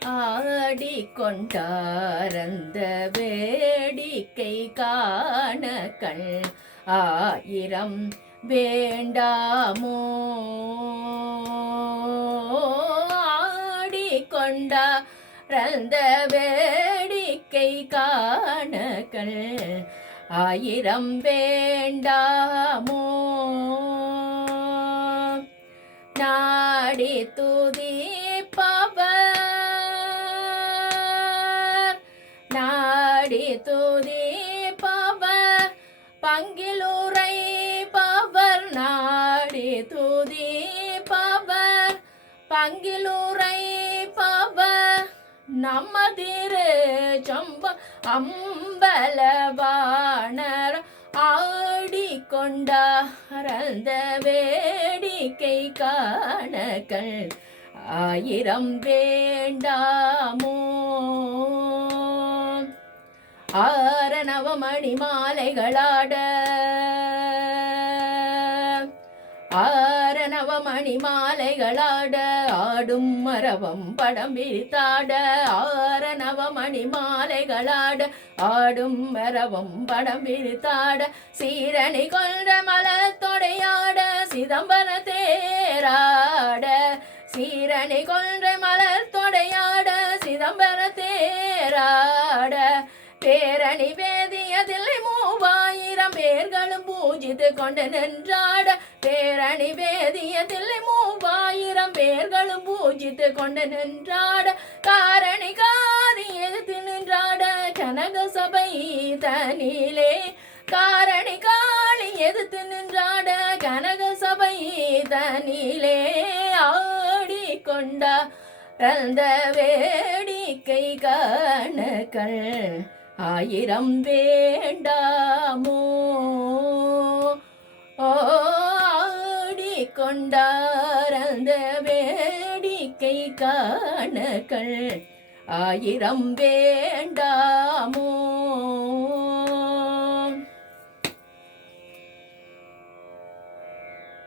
ஆடிக்கொண்டாரந்த வேடிக்கை காண கண் ஆயிரம் வேண்டாமோ. ஆடிக்கொண்டாரந்த வேடிக்கை காண கண் ஆயிரம் வேண்டாமோ. நாடி துதிப்பவர் நாடி துதிப்பவர் பங்கிலுரைப்பவர் நாடி துதிப்பவர் பங்கிலுரைப்பவர் நம்மதிரு சொம்ப அம்பலவாணர் ஆடிக்கொண்டாரந்த வேடிக்கை காண கண் ஆயிரம் வேண்டாமோ. ஆரணவமணி மாலைகளாட ஆரணவமணி மாலைகளாட ஆடும் மரவம் படம் விரித்தாட ஆரணவமணி மாலைகளாட ஆடும் மரவம் படம் விரித்தாட சீரணி கொன்ற மலத்தொடையாட சிதம்பர தேராட சீரணி கொன்ற மலத்தொடையாட சிதம்பர தேராட பேரணி வேதியதில்லை 3000 பேர்களும் பூஜித்து கொண்டு நின்றாட பேரணி வேதியதில்லை 3000 பேர்களும் பூஜித்து கொண்டு நின்றாட காரணி காதி எதிர்த்து நின்றாட கனக சபை தனிலே காரணி காளி எதிர்த்து நின்றாட கனக சபை தனிலே ஆடிக்கொண்டாரந்த வேடிக்கை காண கண் ஆயிரம் வேண்டாமோ. ஆடிக்கொண்டாரந்த வேடிக்கை காண கண் ஆயிரம் வேண்டாமோ.